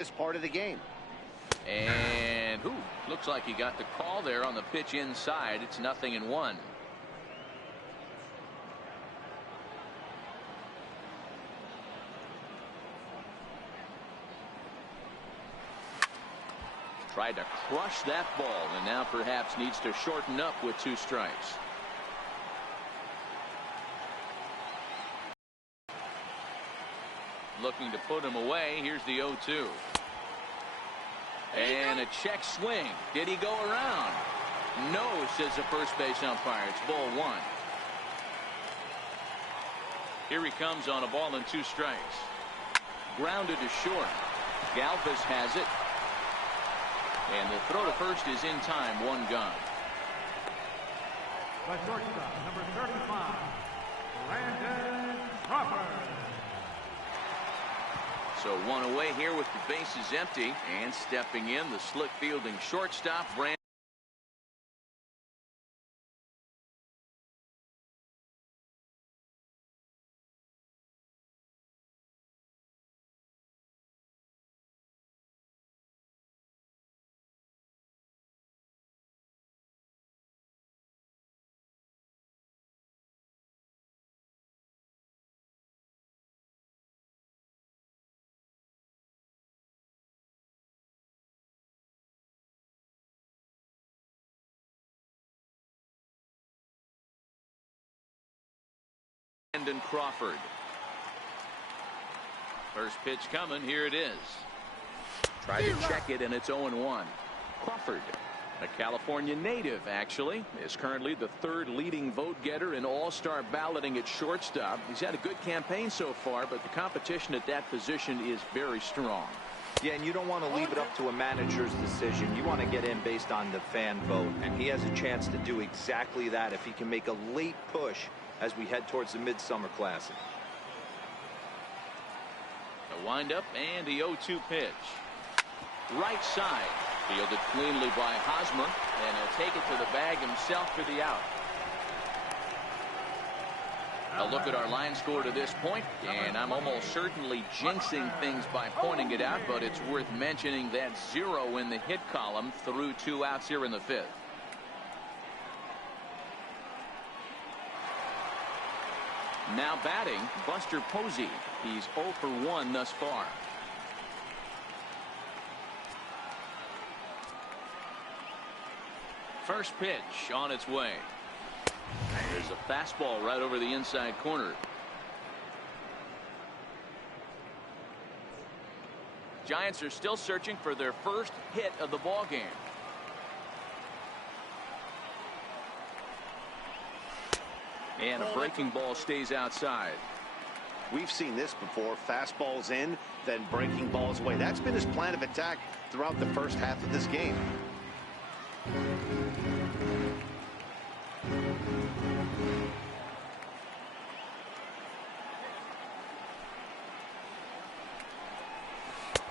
this part of the game. And looks like he got the call there on the pitch inside. It's 0-1. Tried to crush that ball, and now perhaps needs to shorten up with 2 strikes. Looking to put him away. Here's the 0-2. And a check swing. Did he go around? No, says the first base umpire. It's ball 1. Here he comes on a ball and 2 strikes. Grounded to short. Galvis has it. And the throw to first is in time. 1 gone. The shortstop, number 35, Brandon Crawford. So 1 away here with the bases empty, and stepping in the slick fielding shortstop Brandon. Brandon Crawford. First pitch coming. Here it is. Tried to check it, and it's 0-1. Crawford, a California native, actually, is currently the 3rd leading vote getter in all-star balloting at shortstop. He's had a good campaign so far, but the competition at that position is very strong. Yeah, and you don't want to leave it up to a manager's decision. You want to get in based on the fan vote, and he has a chance to do exactly that if he can make a late push as we head towards the Midsummer Classic. A windup and the 0-2 pitch. Right side. Fielded cleanly by Hosmer, and he'll take it to the bag himself for the out. A look at our line score to this point, and I'm almost certainly jinxing things by pointing it out, but it's worth mentioning that 0 in the hit column through 2 outs here in the 5th. Now batting, Buster Posey. He's 0 for 1 thus far. First pitch on its way. There's a fastball right over the inside corner. Giants are still searching for their first hit of the ball game. And a breaking ball stays outside. We've seen this before. Fastballs in, then breaking balls away. That's been his plan of attack throughout the first half of this game.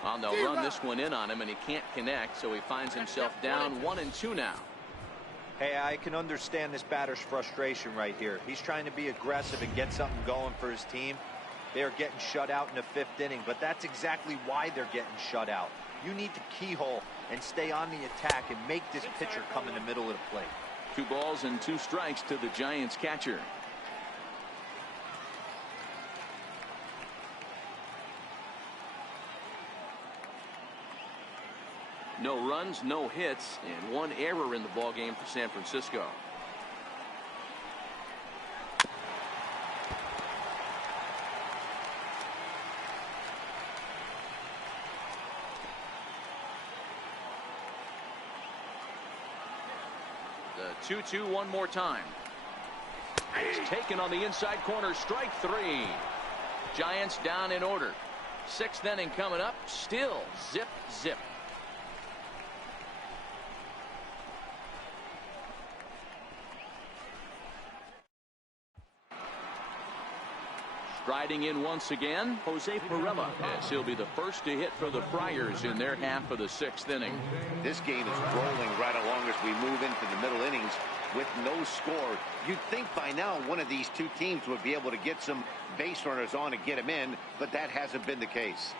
Well, they'll run this one in on him, and he can't connect, so he finds himself down 1-2 now. Hey, I can understand this batter's frustration right here. He's trying to be aggressive and get something going for his team. They're getting shut out in the 5th inning, but that's exactly why they're getting shut out. You need to keyhole and stay on the attack and make this pitcher come in the middle of the plate. 2 balls and 2 strikes to the Giants catcher. No runs, no hits, and 1 error in the ball game for San Francisco. The 2-2 one more time. It's taken on the inside corner. Strike 3. Giants down in order. 6th inning coming up. Still zip, zip. Striding in once again, Jose Pirela, as he'll be the first to hit for the Friars in their half of the 6th inning. This game is rolling right along as we move into the middle innings with no score. You'd think by now one of these 2 teams would be able to get some base runners on and get them in, but that hasn't been the case.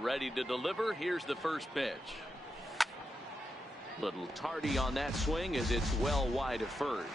Ready to deliver. Here's the first pitch. Little tardy on that swing as it's well wide of first.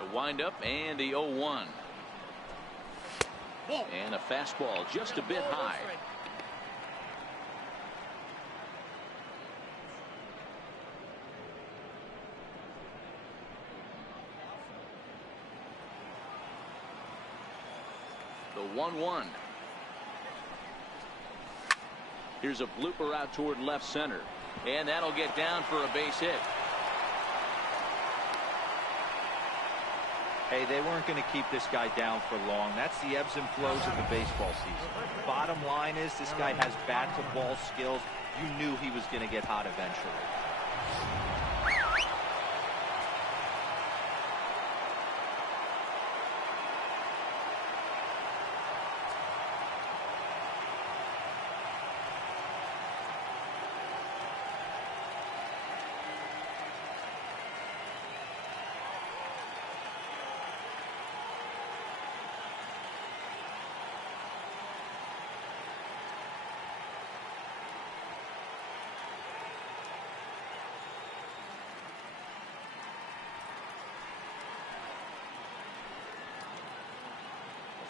The windup and the 0-1. And a fastball just a bit high. The 1-1. Here's a blooper out toward left center. And that'll get down for a base hit. Hey, they weren't going to keep this guy down for long. That's the ebbs and flows of the baseball season. Bottom line is this guy has bat-to-ball skills. You knew he was going to get hot eventually.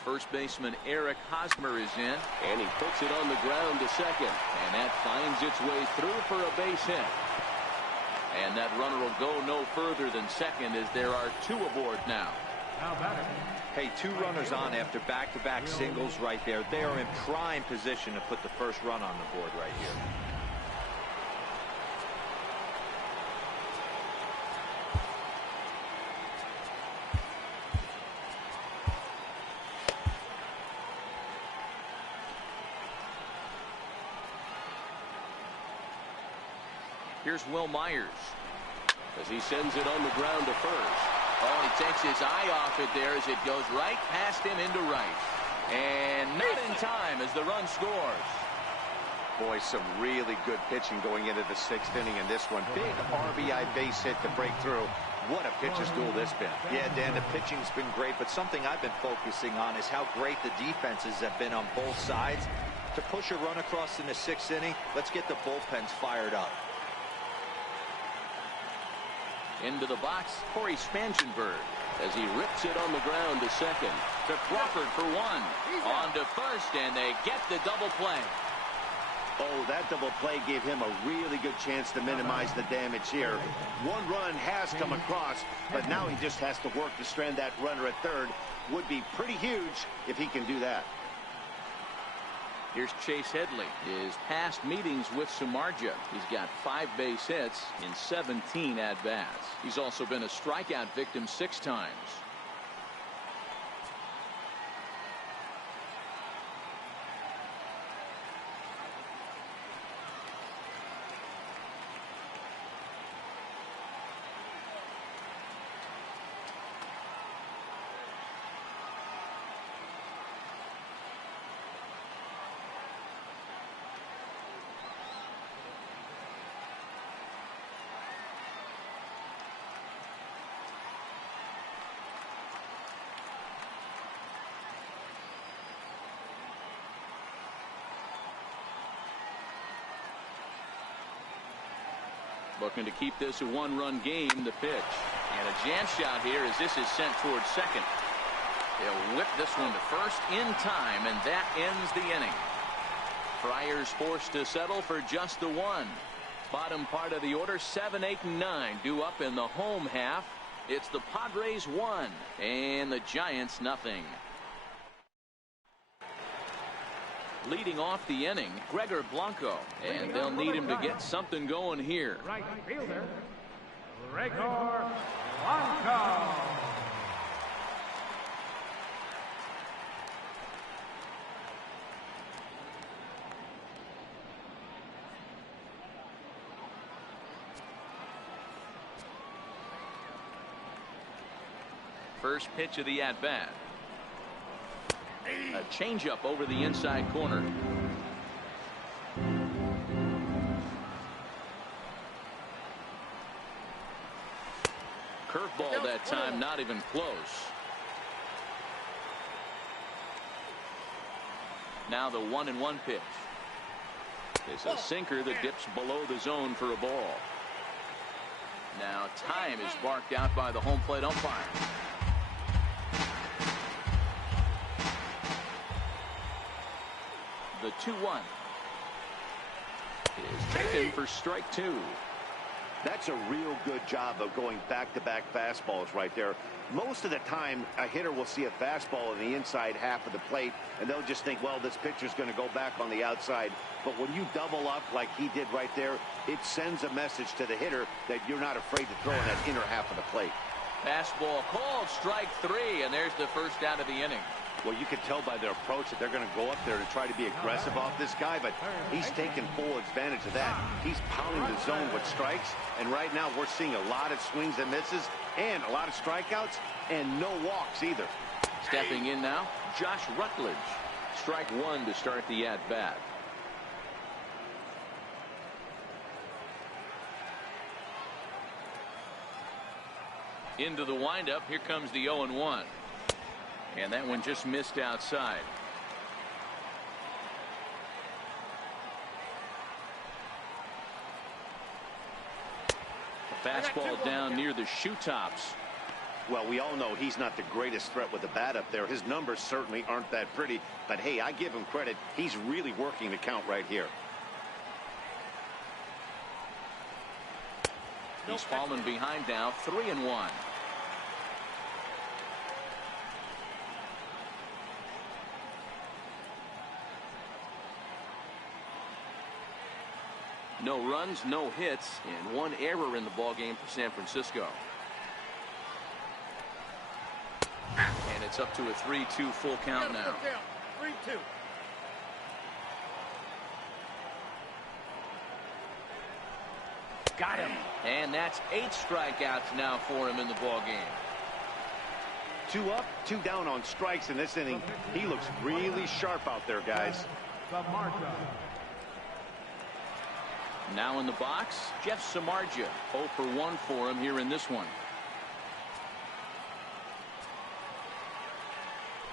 First baseman Eric Hosmer is in, and he puts it on the ground to second, and that finds its way through for a base hit. And that runner will go no further than second as there are two aboard now. Hey, two runners on after back-to-back singles right there. They are in prime position to put the first run on the board right here. Here's Will Myers as he sends it on the ground to first. Oh, he takes his eye off it there as it goes right past him into right. And not in time as the run scores. Boy, some really good pitching going into the sixth inning in this one. Big RBI base hit to break through. What a pitcher's duel this been. Yeah, Dan, the pitching's been great, but something I've been focusing on is how great the defenses have been on both sides. To push a run across in the sixth inning, let's get the bullpens fired up. Into the box, Corey Spangenberg as he rips it on the ground to second. To Crawford for one. On to first, and they get the double play. Oh, that double play gave him a really good chance to minimize the damage here. One run has come across, but now he just has to work to strand that runner at third. Would be pretty huge if he can do that. Here's Chase Headley. His past meetings with Samardzija. He's got 5 base hits in 17 at-bats. He's also been a strikeout victim 6 times. Looking to keep this a one-run game. The pitch. And a jam shot here as this is sent towards second. They'll whip this one to first in time, and that ends the inning. Friars forced to settle for just the one. Bottom part of the order, 7, 8, and 9 due up in the home half. It's the Padres 1 and the Giants nothing. Leading off the inning, Gregor Blanco, and they'll need him to get something going here. Right fielder, Gregor Blanco. First pitch of the at-bat. A changeup over the inside corner. Curveball that time, not even close. Now the 1-1 pitch. It's a sinker that dips below the zone for a ball. Now time is marked out by the home plate umpire. The 2-1 is taken for strike two. That's a real good job of going back-to-back fastballs right there. Most of the time, a hitter will see a fastball in the inside half of the plate, and they'll just think, well, this pitcher's going to go back on the outside. But when you double up like he did right there, it sends a message to the hitter that you're not afraid to throw in that inner half of the plate. Fastball called, strike three, and there's the first out of the inning. Well, you can tell by their approach that they're going to go up there to try to be aggressive off this guy, but he's taking full advantage of that. He's pounding the zone with strikes, and right now we're seeing a lot of swings and misses and a lot of strikeouts and no walks either. Stepping in now, Josh Rutledge. Strike one to start the at-bat. Into the windup, here comes the 0-1. And that one just missed outside. A fastball down near the shoe tops. Well, we all know he's not the greatest threat with the bat up there. His numbers certainly aren't that pretty. But, hey, I give him credit. He's really working the count right here. He's fallen behind now, 3-1. No runs, no hits, and one error in the ballgame for San Francisco. And it's up to a 3-2 full count now. 3-2. Got him. And that's 8 strikeouts now for him in the ballgame. 2 up, 2 down on strikes in this inning. He looks really sharp out there, guys. Now in the box, Jeff Samardzija, 0 for 1 for him here in this one.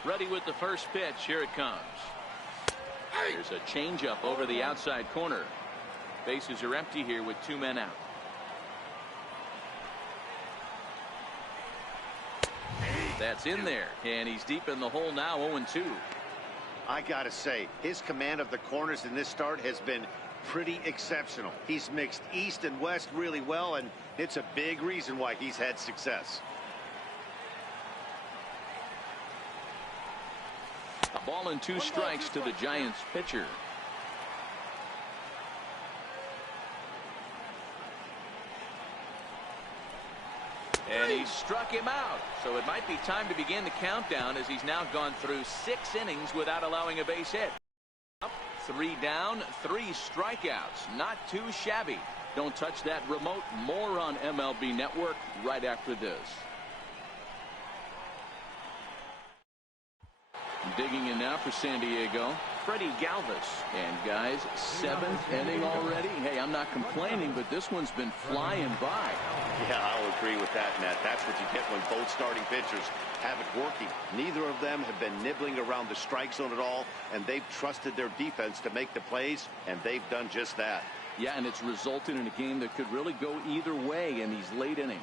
Ready with the first pitch. Here it comes. There's a changeup over the outside corner. Bases are empty here with 2 men out. That's in there, and he's deep in the hole now, 0-2. I gotta say, his command of the corners in this start has been pretty exceptional. He's mixed east and west really well, and it's a big reason why he's had success. A ball and 2 strikes to the Giants pitcher. And he struck him out. So it might be time to begin the countdown as he's now gone through 6 innings without allowing a base hit. Up, 3 down, 3 strikeouts. Not too shabby. Don't touch that remote. More on MLB Network right after this. Digging in now for San Diego, Freddie Galvis. And guys, 7th inning already. Hey, I'm not complaining, but this one's been flying by. Yeah, I'll agree with that, Matt. That's what you get when both starting pitchers have it working. Neither of them have been nibbling around the strike zone at all, and they've trusted their defense to make the plays, and they've done just that. Yeah, and it's resulted in a game that could really go either way in these late innings.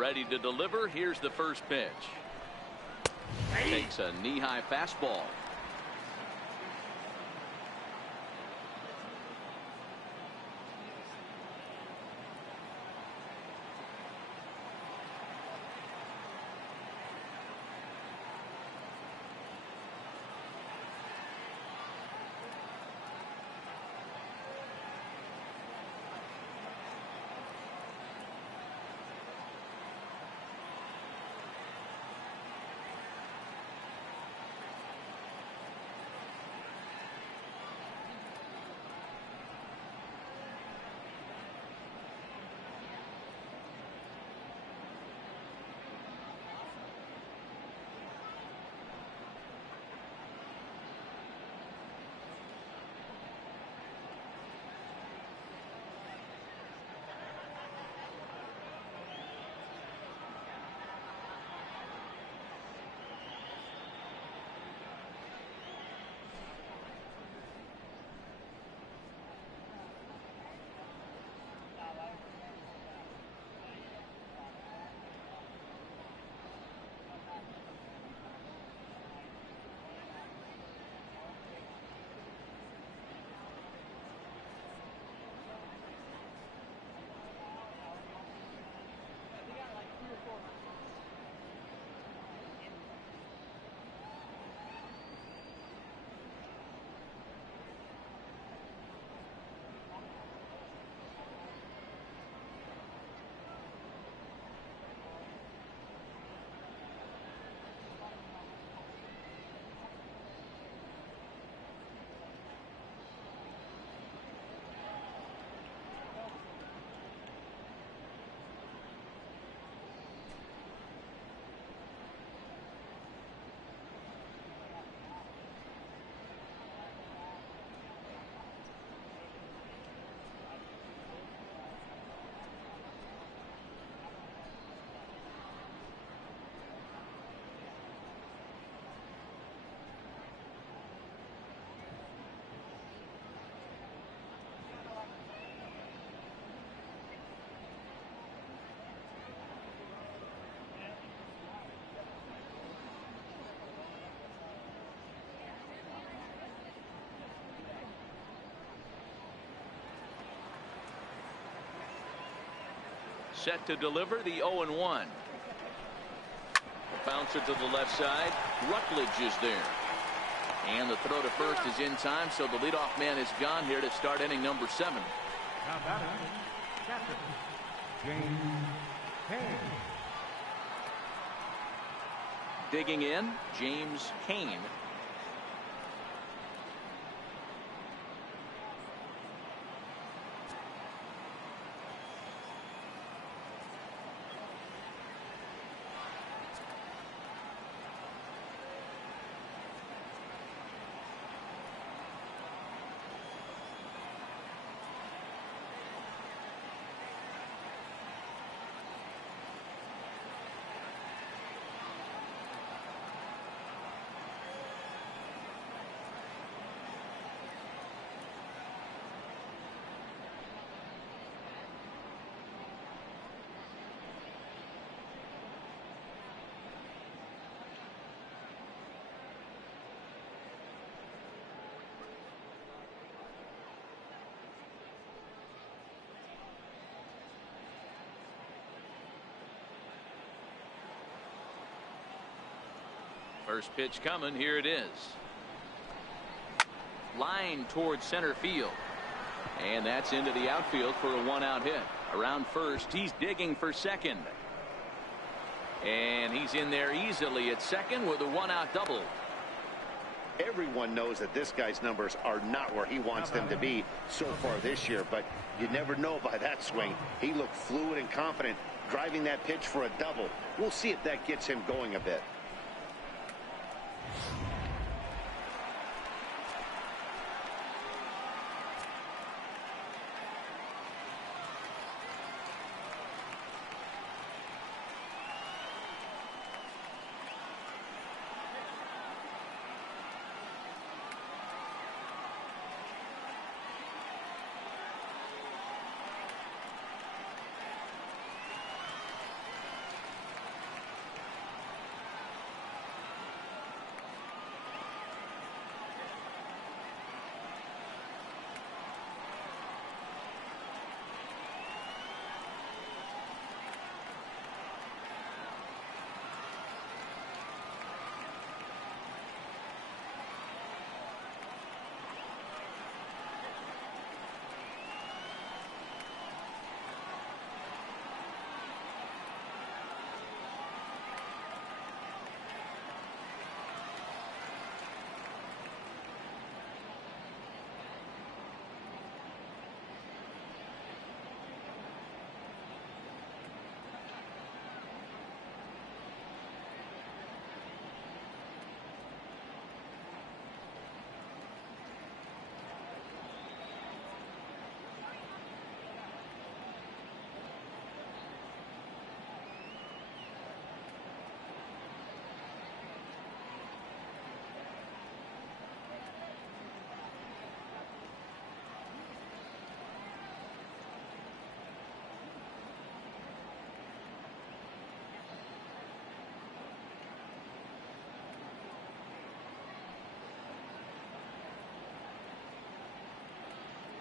Ready to deliver. Here's the first pitch. Takes a knee-high fastball. Set to deliver the 0-1. Bouncer to the left side. Rutledge is there. And the throw to first is in time, so the leadoff man is gone here to start inning number 7. Now batter, catcher, James Kane. Digging in, James Kane. First pitch coming. Here it is. Line towards center field. And that's into the outfield for a one-out hit. Around first, he's digging for second. And he's in there easily at second with a one-out double. Everyone knows that this guy's numbers are not where he wants them to be so far this year, but you never know by that swing. He looked fluid and confident driving that pitch for a double. We'll see if that gets him going a bit.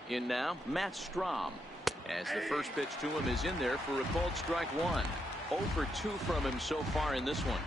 In now, Matt Strom. As the first pitch to him is in there for a called strike one. 0 for 2 from him so far in this one.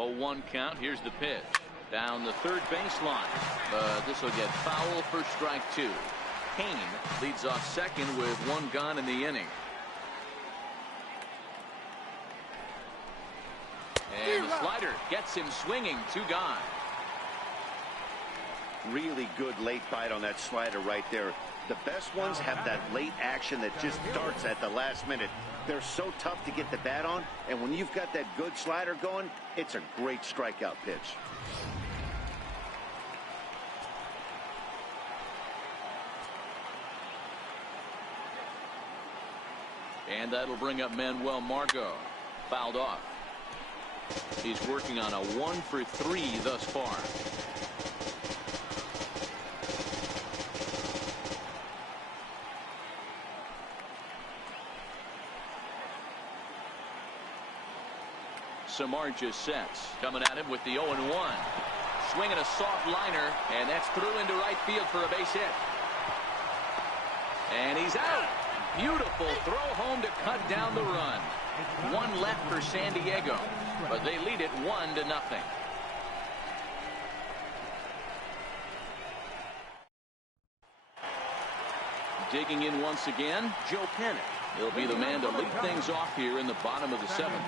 0-1 count. Here's the pitch. Down the third baseline. But this will get foul for strike two. Kane leads off second with one gone in the inning. And the slider gets him swinging. Two gone. Really good late bite on that slider right there. The best ones have that late action that just starts at the last minute. They're so tough to get the bat on, and when you've got that good slider going, it's a great strikeout pitch. And that'll bring up Manuel Margot. Fouled off. He's working on a 1-for-3 thus far. Samar just sets. Coming at him with the 0-1. Swinging a soft liner, and that's through into right field for a base hit. And he's out. Beautiful throw home to cut down the run. One left for San Diego, but they lead it 1-0. Digging in once again, Joe Pennant. He'll be the man to lead things off here in the bottom of the seventh.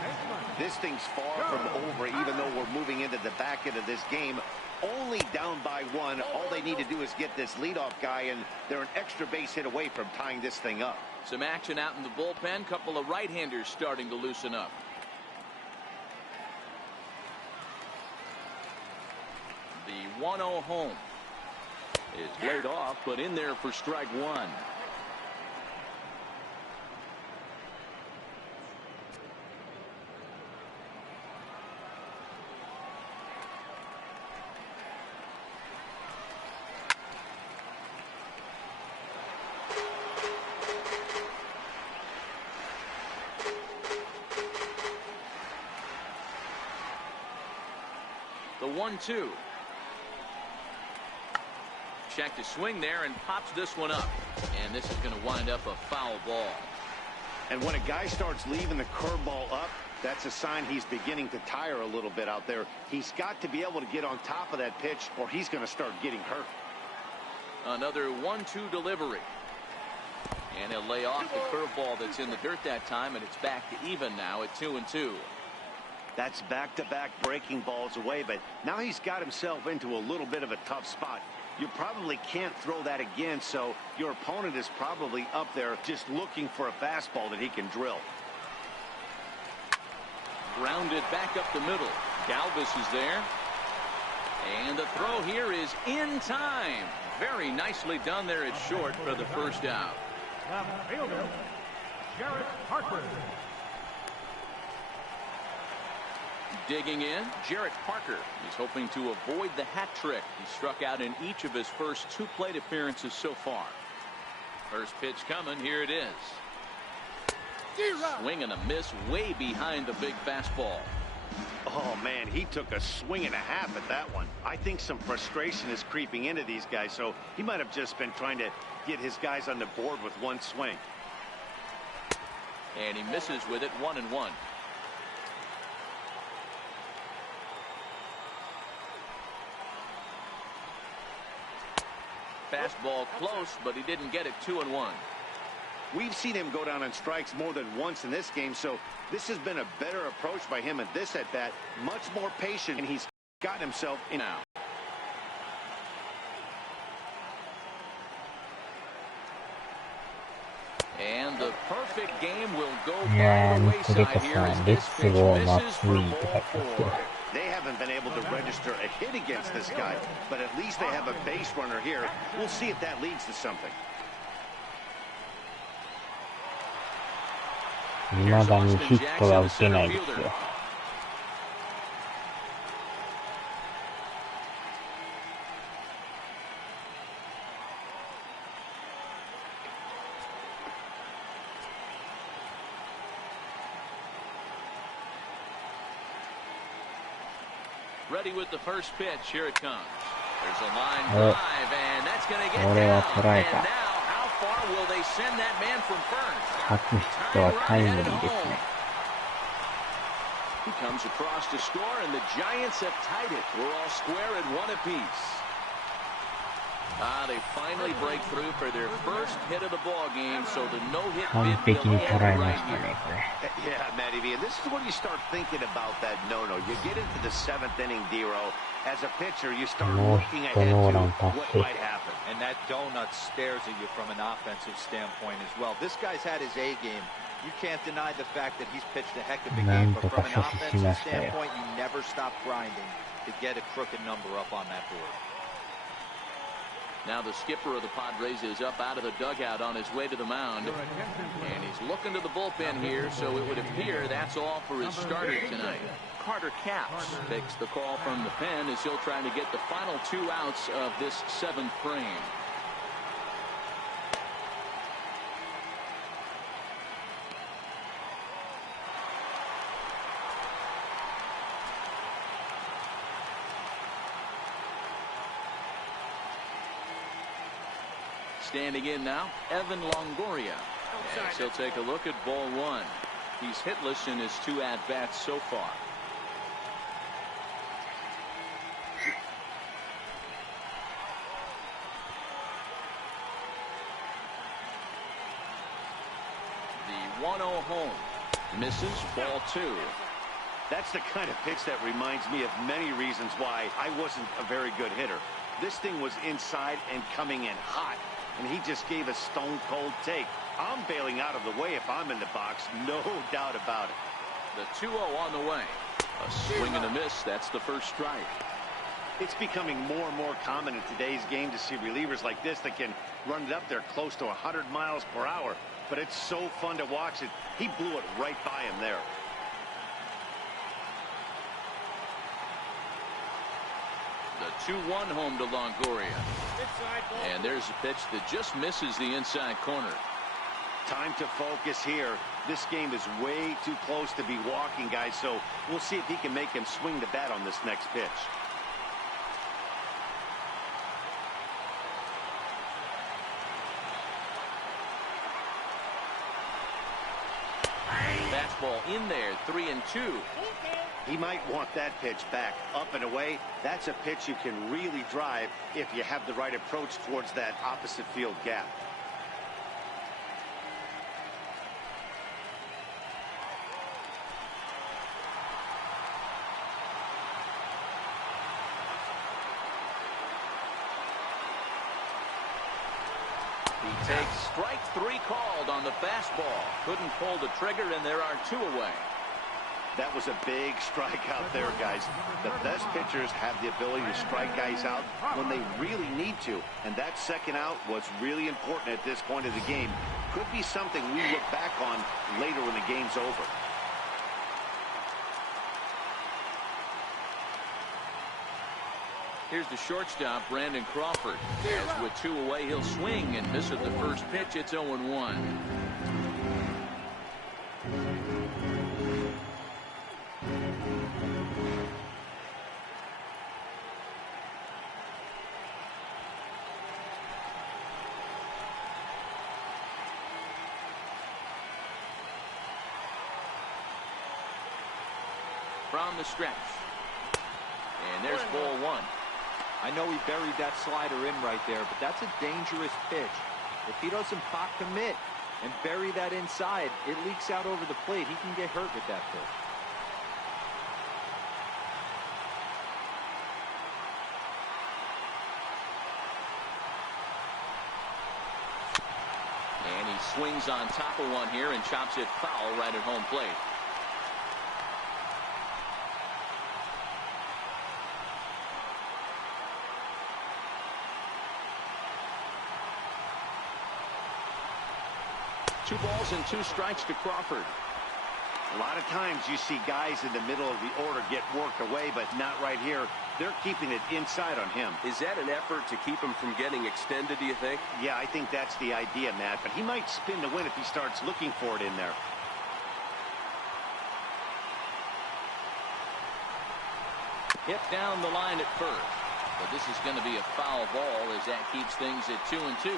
This thing's far from over, even though we're moving into the back end of this game. Only down by one. All they need to do is get this leadoff guy, and they're an extra base hit away from tying this thing up. Some action out in the bullpen. Couple of right-handers starting to loosen up. The 1-0 home is laid off, but in there for strike one. The 1-2. Check to swing there and pops this one up. And this is going to wind up a foul ball. And when a guy starts leaving the curveball up, that's a sign he's beginning to tire a little bit out there. He's got to be able to get on top of that pitch, or he's going to start getting hurt. Another 1-2 delivery. And he'll lay off the curveball that's in the dirt that time, and it's back to even now at 2-2. That's back-to-back breaking balls away, but now he's got himself into a little bit of a tough spot. You probably can't throw that again, so your opponent is probably up there just looking for a fastball that he can drill. Grounded back up the middle. Galvis is there. And the throw here is in time. Very nicely done there at short for the first out. The fielder, Jarrett Harper. Digging in, Jarrett Parker. He's hoping to avoid the hat trick. He struck out in each of his first two plate appearances so far. First pitch coming. Here it is. Swing and a miss way behind the big fastball. Oh, man, he took a swing and a half at that one. I think some frustration is creeping into these guys, so he might have just been trying to get his guys on the board with one swing. And he misses with it. 1-1. Fastball close, but he didn't get it. 2-1. We've seen him go down on strikes more than once in this game, so this has been a better approach by him at this at-bat. Much more patient, and he's gotten himself in now. And the perfect game will go by the wayside here as this pitch misses for ball four. They haven't been able to register a hit against this guy, but at least they have a base runner here. We'll see if that leads to something. 未だにヒットが打てないですよ。Ready with the first pitch. Here it comes. There's a line drive, and that's going to get down. And now, how far will they send that man from first? 初ヒットはタイムリーですね。He comes across to score, and the Giants have tied it. We're all square at 1 apiece. They finally break through for their first hit of the ball game, so the no-hit bid will end right here. Yeah, Matty V, and this is when you start thinking about that no-no. You get into the 7th inning, D-Row. As a pitcher, you start looking ahead to what might happen. And that donut stares at you from an offensive standpoint as well. This guy's had his A game. You can't deny the fact that he's pitched a heck of a game, but from an offensive standpoint, you never stop grinding to get a crooked number up on that board. Now the skipper of the Padres is up out of the dugout on his way to the mound. And he's looking to the bullpen here, so it would appear that's all for his starter tonight. Carter Capps takes the call from the pen as he'll try to get the final 2 outs of this 7th frame. Standing in now, Evan Longoria. As he'll take a look at ball 1. He's hitless in his 2 at-bats so far. The 1-0 home. Misses ball 2. That's the kind of pitch that reminds me of many reasons why I wasn't a very good hitter. This thing was inside and coming in hot, and he just gave a stone-cold take. I'm bailing out of the way if I'm in the box, no doubt about it. The 2-0 on the way. A swing and a miss. That's the first strike. It's becoming more and more common in today's game to see relievers like this that can run it up there close to 100 miles per hour. But it's so fun to watch it. He blew it right by him there. The 2-1 home to Longoria. And there's a pitch that just misses the inside corner. Time to focus here. This game is way too close to be walking, guys, so we'll see if he can make him swing the bat on this next pitch. Fastball in there, 3-2. He might want that pitch back, up and away. That's a pitch you can really drive if you have the right approach towards that opposite field gap. He takes strike 3 called on the fastball. Couldn't pull the trigger, and there are 2 away. That was a big strikeout there, guys. The best pitchers have the ability to strike guys out when they really need to. And that second out was really important at this point of the game. Could be something we look back on later when the game's over. Here's the shortstop, Brandon Crawford. As with 2 away, he'll swing and miss at the first pitch. It's 0-1. From the stretch. And there's ball 1. I know he buried that slider in right there, but that's a dangerous pitch. If he doesn't pop commit and bury that inside, it leaks out over the plate. He can get hurt with that pitch. And he swings on top of one here and chops it foul right at home plate. Two balls and 2 strikes to Crawford. A lot of times you see guys in the middle of the order get worked away, but not right here. They're keeping it inside on him. Is that an effort to keep him from getting extended, do you think? Yeah, I think that's the idea, Matt. But he might spin to win if he starts looking for it in there. Hit down the line at first. But this is going to be a foul ball as that keeps things at 2-2.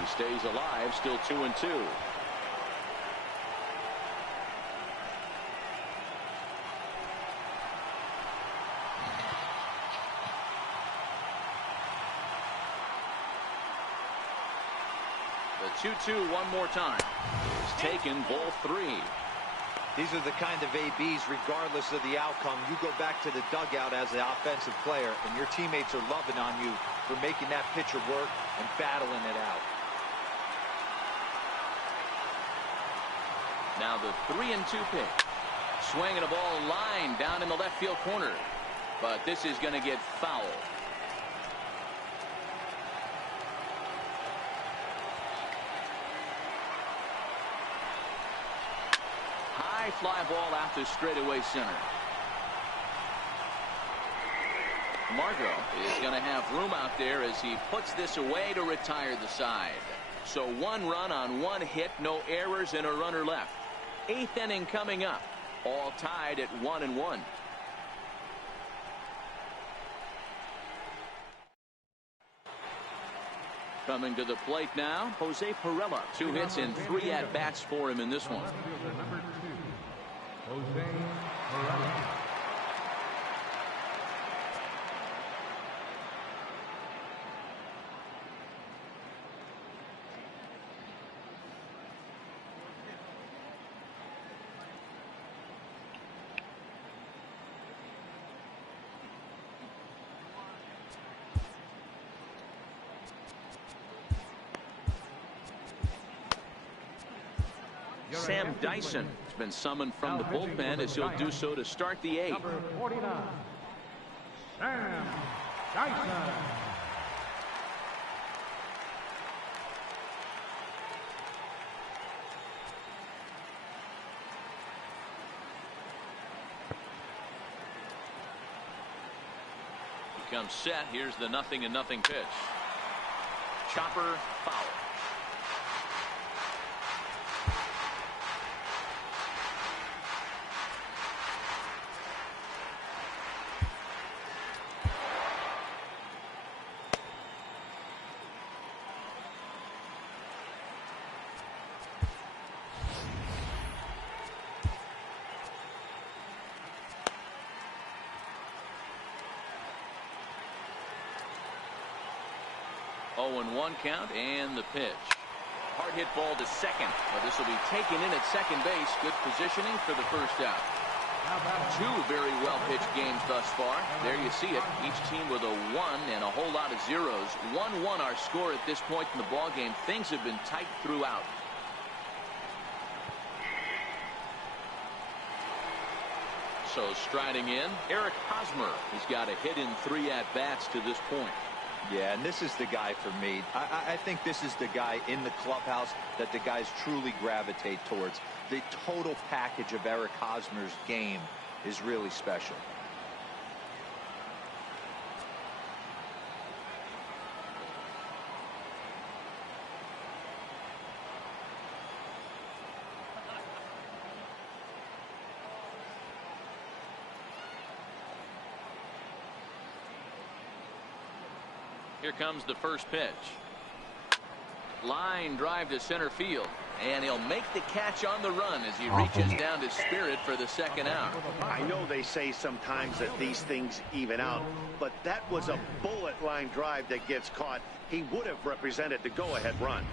He stays alive, still 2-2. The 2-2 one more time. Is taken, ball 3. These are the kind of ABs, regardless of the outcome. You go back to the dugout as an offensive player, and your teammates are loving on you for making that pitcher work and battling it out. Now the 3-2 pitch. Swinging a ball line down in the left field corner. But this is going to get foul. High fly ball out to straightaway center. Margot is going to have room out there as he puts this away to retire the side. So 1 run on 1 hit, no errors, and a runner left. 8th inning coming up, all tied at 1-1. Coming to the plate now, Jose Pirela. 2 hits and 3 at-bats for him in this one. Jose Pirela. Sam Dyson has been summoned from the bullpen as he'll do so to start the 8th. Number 49, Sam Dyson. He comes set. Here's the 0-0 pitch. Chopper, foul. And 1 count, and the pitch. Hard hit ball to second, but this will be taken in at second base. Good positioning for the first out. 2 very well pitched games thus far. There you see it. Each team with a 1 and a whole lot of zeros. 1-1 our score at this point in the ball game. Things have been tight throughout. So striding in, Eric Hosmer. He's got a hit in 3 at-bats to this point. Yeah, and this is the guy for me. I think this is the guy in the clubhouse that the guys truly gravitate towards. The total package of Eric Hosmer's game is really special. Here comes the first pitch. Line drive to center field. And he'll make the catch on the run as he reaches down to Spirit for the second out. I know they say sometimes that these things even out, but that was a bullet line drive that gets caught. He would have represented the go-ahead run.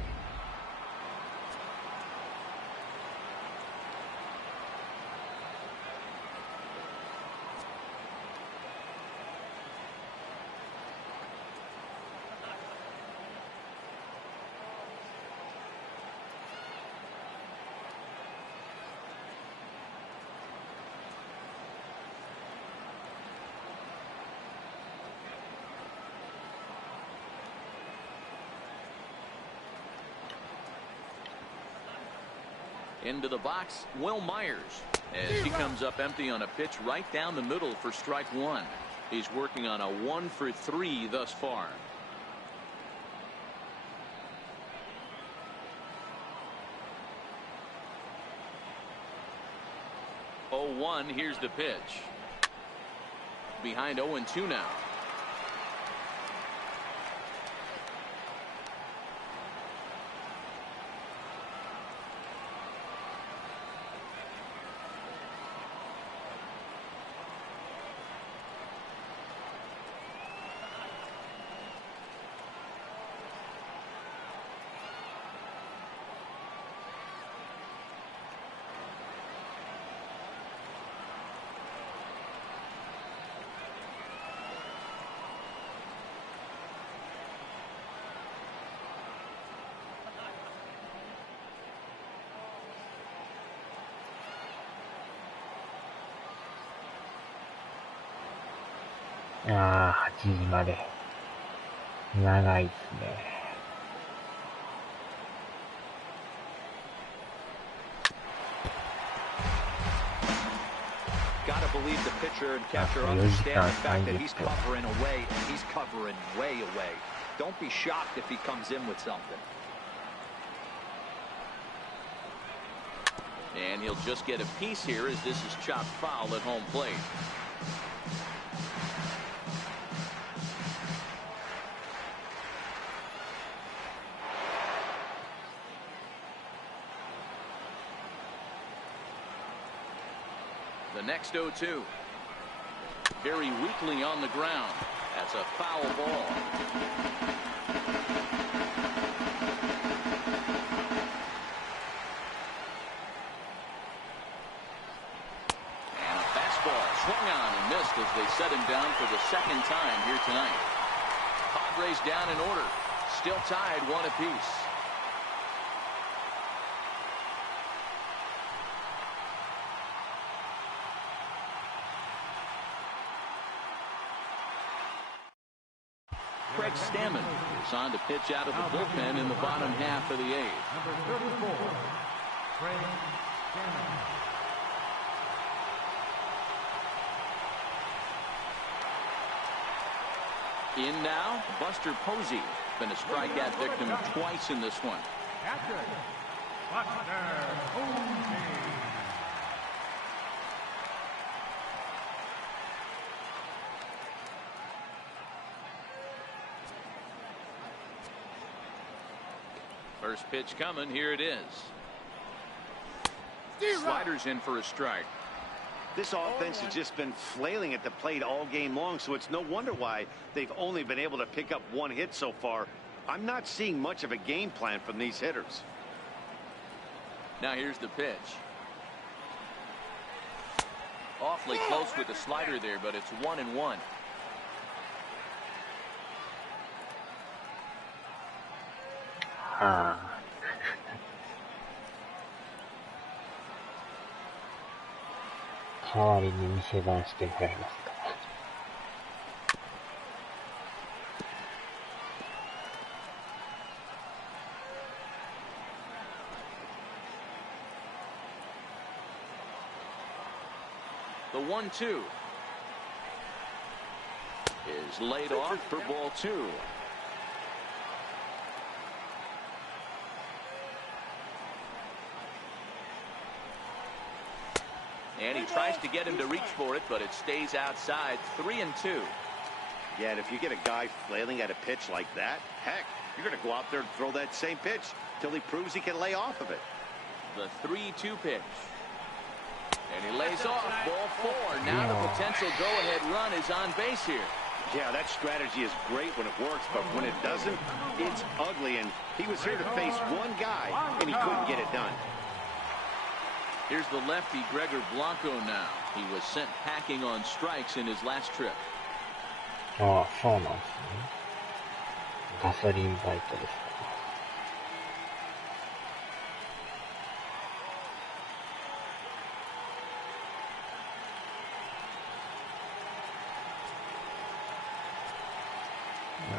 Into the box, Will Myers, as he comes up empty on a pitch right down the middle for strike 1. He's working on a 1 for 3 thus far. 0-1, here's the pitch. Behind 0-2 now. ああ、8時まで。長いっすね。Gotta believe the pitcher and catcher understand the fact that he's covering away, and he's covering way away. Don't be shocked if he comes in with something. And he'll just get a piece here as this is chopped foul at home plate. The next 0-2. Very weakly on the ground. That's a foul ball. And a fastball swung on and missed as they set him down for the second time here tonight. Padres down in order. Still tied 1 apiece. Craig Stammen is on to pitch out of the bullpen in the bottom half of the 8th. Number 34, Craig Stammen. In now, Buster Posey. Been a strikeout victim twice in this one. Catcher, Buster Posey. First pitch coming. Here it is. Sliders in for a strike. This offense has just been flailing at the plate all game long, so it's no wonder why they've only been able to pick up 1 hit so far. I'm not seeing much of a game plan from these hitters. Now here's the pitch. Awfully close with the slider there, but it's 1-1. Ah. 代わりに店番してもらえますか。The 1-2 is laid off for ball 2. And he tries to get him to reach for it, but it stays outside. 3-2. Yeah, and if you get a guy flailing at a pitch like that, heck, you're going to go out there and throw that same pitch till he proves he can lay off of it. The 3-2 pitch. And he lays off. Ball 4. Now the potential go-ahead run is on base here. Yeah, that strategy is great when it works, but when it doesn't, it's ugly. And he was here to face one guy, and he couldn't get it done. Here's the lefty, Gregor Blanco now. He was sent packing on strikes in his last trip. ああ、そうなんですね。ガソリンバイトですか。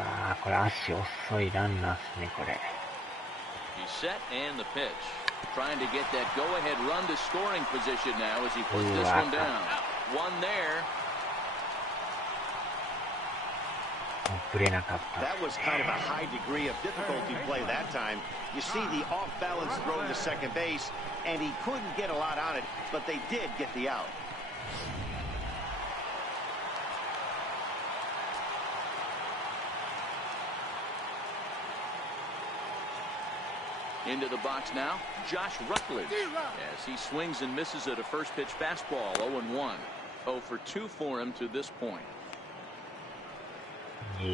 ああ、これ足遅いランナーですね、これ。He's set and the pitch. Trying to get that go-ahead run to scoring position now as he puts this one down. One there. That was kind of a high degree of difficulty play that time. You see the off-balance throw to second base, and he couldn't get a lot on it, but they did get the out. Into the box now, Josh Rutledge, as he swings and misses at a first pitch fastball. 0-1. 0 for 2 for him to this point. す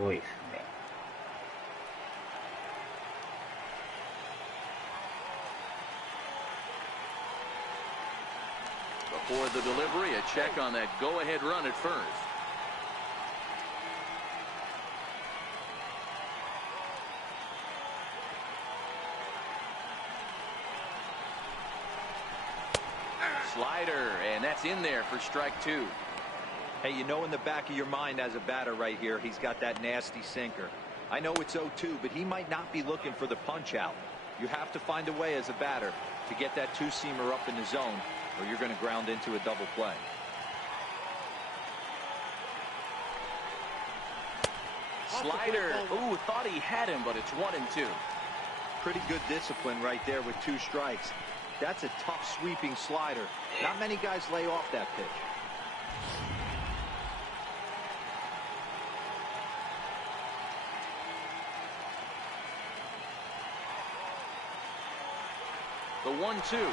ごいですね。Before the delivery, a check on that go-ahead run at first. Slider, and that's in there for strike 2. Hey, you know in the back of your mind as a batter right here, he's got that nasty sinker. I know it's 0-2, but he might not be looking for the punch out. You have to find a way as a batter to get that two-seamer up in the zone, or you're going to ground into a double play. Slider. Ooh, thought he had him, but it's 1-2. Pretty good discipline right there with 2 strikes. That's a tough sweeping slider. Not many guys lay off that pitch. The 1-2.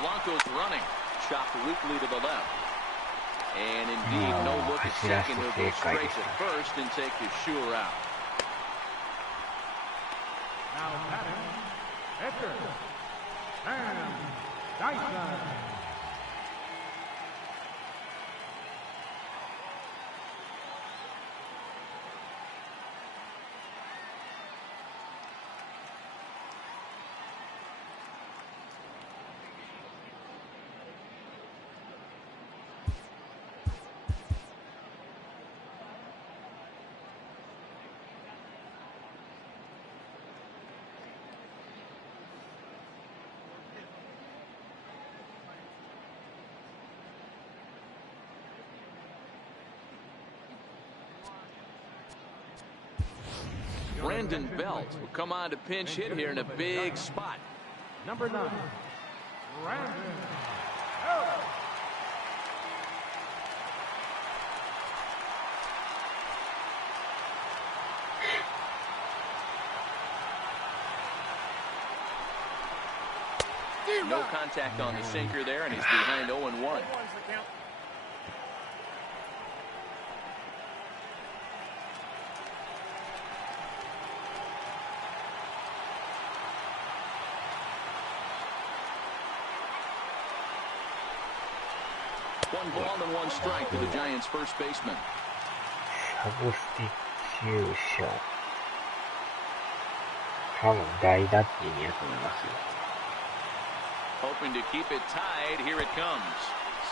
Blanco's running. Chopped weakly to the left. And indeed, no look at second. He'll go straight to first and take his sure out. Now batting, Edgar. And Dyson. Brandon Belt will come on to pinch hit here in a big spot. Number 9, Brandon Belt. No contact on the sinker there, and he's behind 0-1. One ball and 1 strike to the Giants' first baseman. サブスティチューション。多分代打って意味だと思いますよ。Hoping to keep it tied. Here it comes.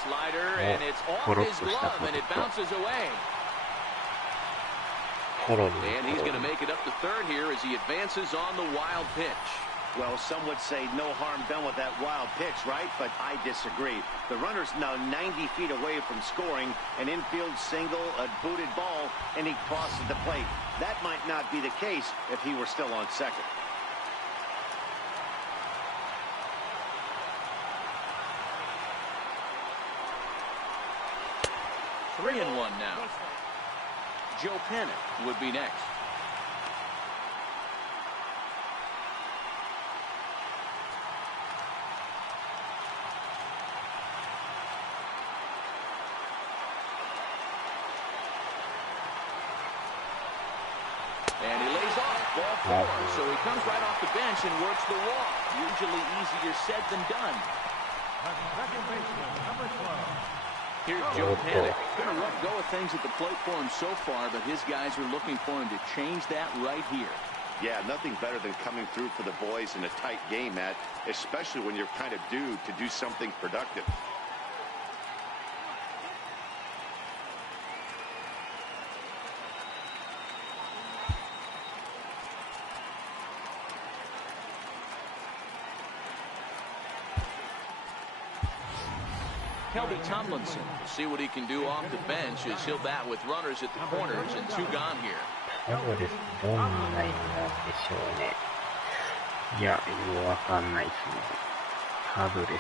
Slider, and it's off his glove, and it bounces away. And he's going to make it up to third here as he advances on the wild pitch. Well, some would say no harm done with that wild pitch, right? But I disagree. The runner's now 90 feet away from scoring. An infield single, a booted ball, and he crosses the plate. That might not be the case if he were still on second. Three and 1 now. Joe Panic would be next. And he lays off ball 4, so he comes right off the bench and works the walk. Usually easier said than done. Second baseman, number 12. Here's Joe Panic. Been a rough go of things at the plate for him so far, but his guys are looking for him to change that right here. Yeah, nothing better than coming through for the boys in a tight game, Matt, especially when you're kind of due to do something productive. Kelby Tomlinson will see what he can do off the bench as he'll bat with runners at the corners and 2 gone here. パドレスどんなラインなんでしょうね。いや、よくわかんないですね。パドレス。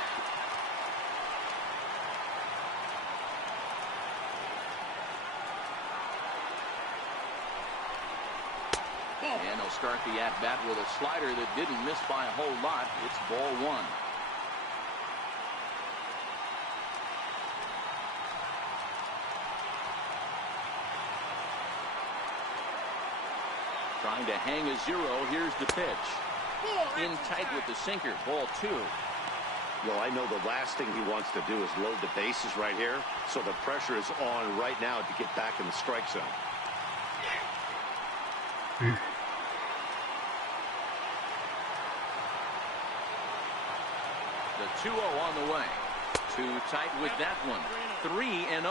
And he'll start the at-bat with a slider that didn't miss by a whole lot. It's ball 1. Trying to hang a 0. Here's the pitch. In tight with the sinker. Ball 2. Well, I know the last thing he wants to do is load the bases right here, so the pressure is on right now to get back in the strike zone. The 2-0 on the way. Too tight with that one. 3-0.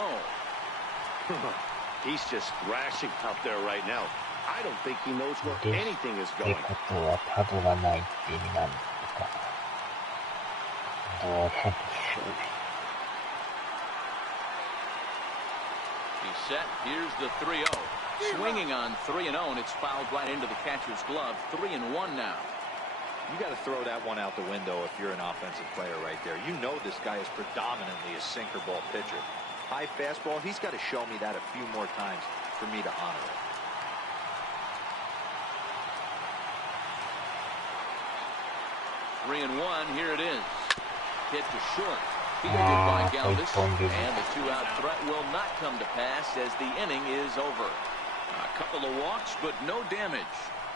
He's just thrashing out there right now. I don't think he knows where anything is って going. ことは角がないって意味なのか。どうなんでしょうね。He's set. Here's the 3-0. Swinging on 3-0, and it's fouled right into the catcher's glove. 3-1 now. You got to throw that one out the window if you're an offensive player right there. You know this guy is predominantly a sinker ball pitcher. High fastball, he's got to show me that a few more times for me to honor it. Three and one, here it is. Hit to short. Fielded by Galvis, and the two-out threat will not come to pass as the inning is over. A couple of walks, but no damage.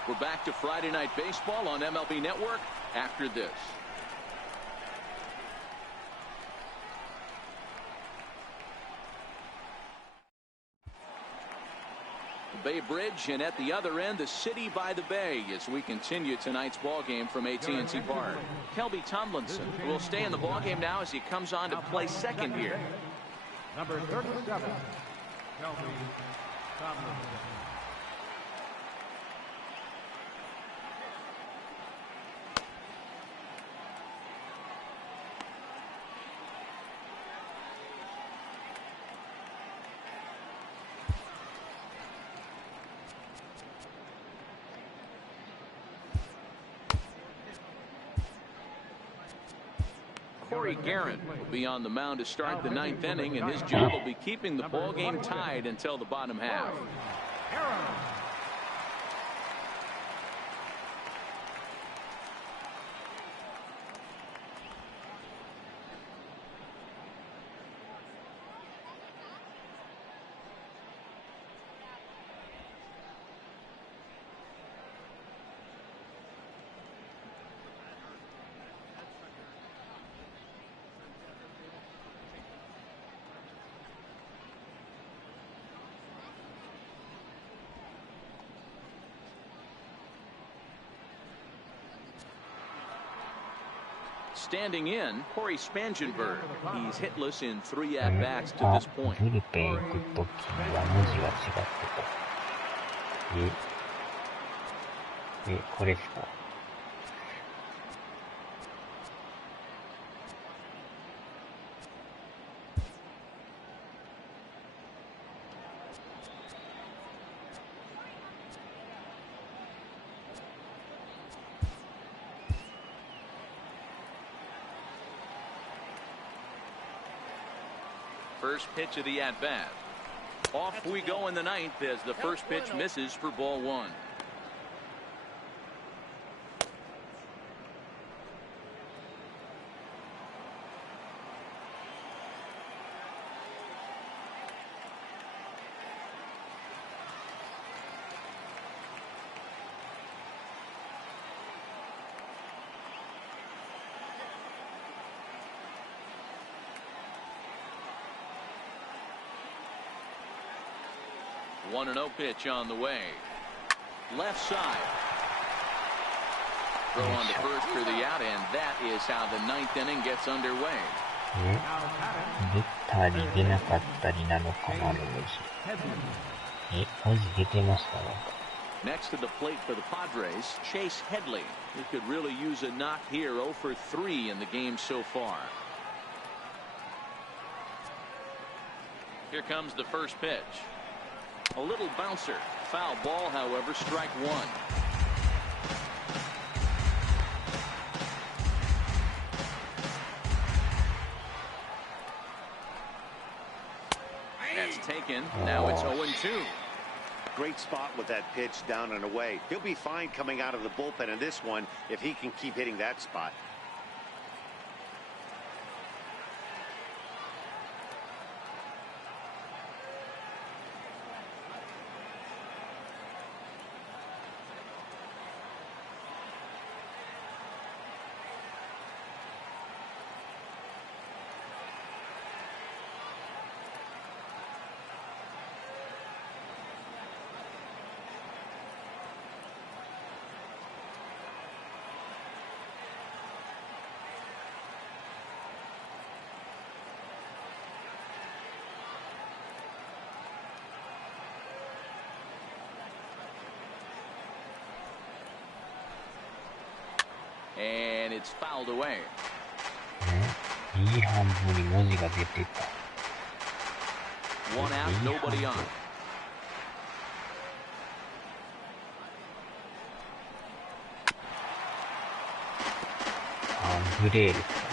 We're back to Friday Night Baseball on MLB Network after this. Bay Bridge, and at the other end, the city by the bay as we continue tonight's ball game from AT&T Park. Kelby Tomlinson will stay in the ball game now as he comes on to play second here. Number 37, Kelby Tomlinson. Corey Guerin will be on the mound to start the ninth inning, and his job will be keeping the ball game tied until the bottom half. Standing in, Corey Spangenberg. He's hitless in 3 at-bats to this point. ブルペン行くときは文字が違ってた。これですか。First pitch of the at-bat. Off we go in the ninth as the first pitch misses for ball one. One and 0 pitch on the way. Left side. Throw on to first for the out, and that is how the ninth inning gets underway. 出たり出なかったりなのかな、文字。文字出てましたね。Next to the plate for the Padres, Chase Headley. He could really use a knock here. 0 for 3 in the game so far. Here comes the first pitch. A little bouncer. Foul ball, however, strike one. That's taken. Now it's 0-2. Great spot with that pitch down and away. He'll be fine coming out of the bullpen in this one if he can keep hitting that spot. And it's fouled away. 右半分に文字が出てた。One out, nobody on. グレーですか。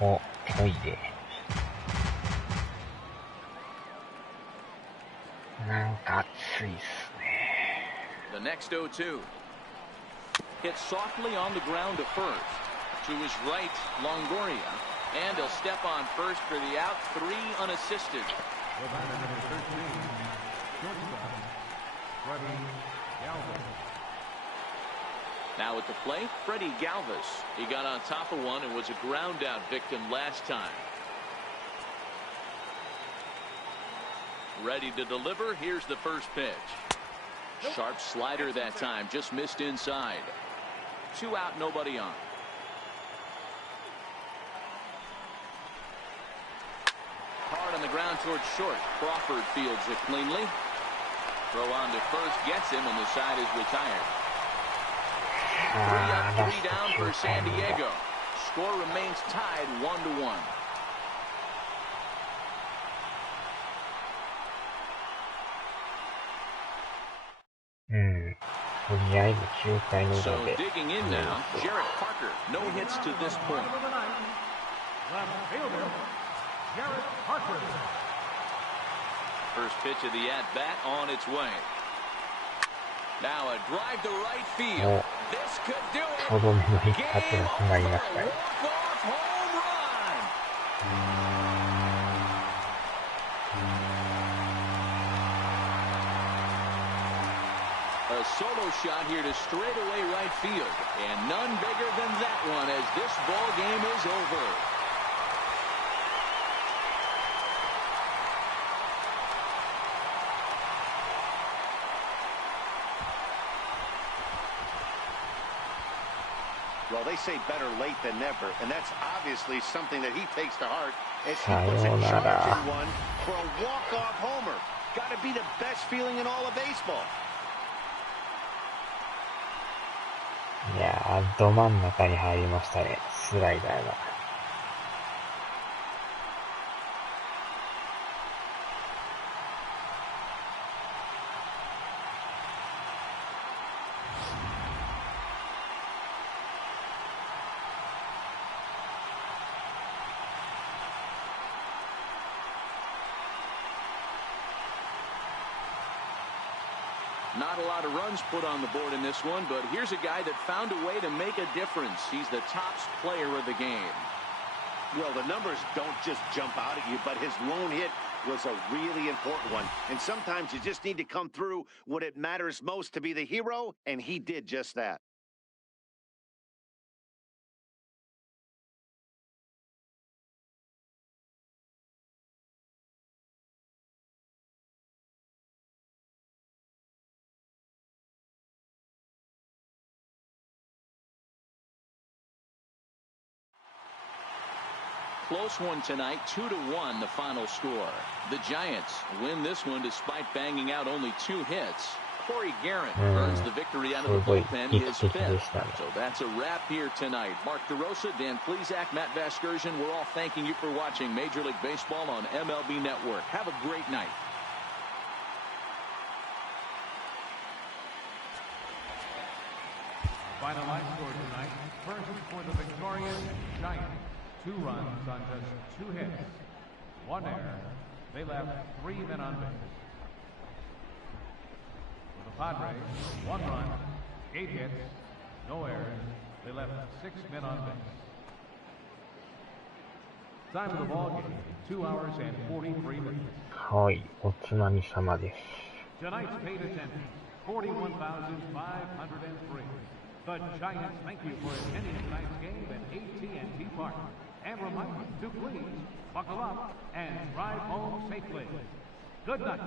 お、トイレ。なんか暑いっすね。The next 0-2. Hit softly on the ground to first. To his right, Longoria. And he'll step on first for the out. 3 unassisted. The batter, number 13, shortstop, Freddie Galvin. Now at the plate, Freddie Galvis. He got on top of one and was a ground out victim last time. Ready to deliver. Here's the first pitch. Sharp slider that time. Just missed inside. 2 out, nobody on. Hard on the ground towards short. Crawford fields it cleanly. Throw on to first gets him, and the side is retired. 3 up, 3 down for San Diego. Score remains tied 1-1. とりあえず9回の裏 So で。 digging in now, Jarrett Parker. No hits to this point. Bottom of the ninth, left fielder, Jarrett Parker. First pitch of the at-bat on its way. Now a drive to right field. This could do it. とどめの一 Game 発が決まりま over. したよ。Walk-off home run. A solo shot here to straightaway right field. And none bigger than that one as this ball game is over. Well, they say better late than never, and that's obviously something that he takes to heart as he puts a charge in one for a walk-off homer. Got to be the best feeling in all of baseball. いやー、ど真ん中に入りましたね、スライダーが。Not a lot of runs put on the board in this one, but here's a guy that found a way to make a difference. He's the top player of the game. Well, the numbers don't just jump out at you, but his lone hit was a really important one. And sometimes you just need to come through when it matters most to be the hero, and he did just that. Close one tonight, 2-1 the final score. The Giants win this one despite banging out only 2 hits. Corey Garrett earns the victory out of the bullpen, his 5th. So that's a wrap here tonight. Mark DeRosa, Dan Plesac, Matt Vasgersian, we're all thanking you for watching Major League Baseball on MLB Network. Have a great night. Final line score tonight. First for the victorious Giants. 2 runs on just 2 hits. 1 error. They left 3 men on base. For the Padres, 1 run, 8 hits, no errors. They left 6 men on base. Time of the ball game, 2 hours and 43 minutes. はい、おつまみ様です。 Tonight's paid attendance, 41,503. The Giants thank you for attending tonight's game at AT&T Park. And remind you to please buckle up and drive home safely. Good night.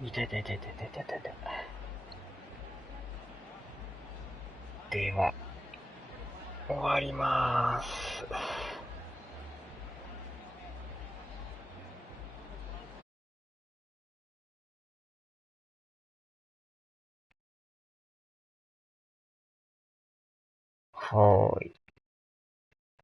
痛い痛い痛い痛い痛い痛い痛い痛い。では、終わりまーす。はーい。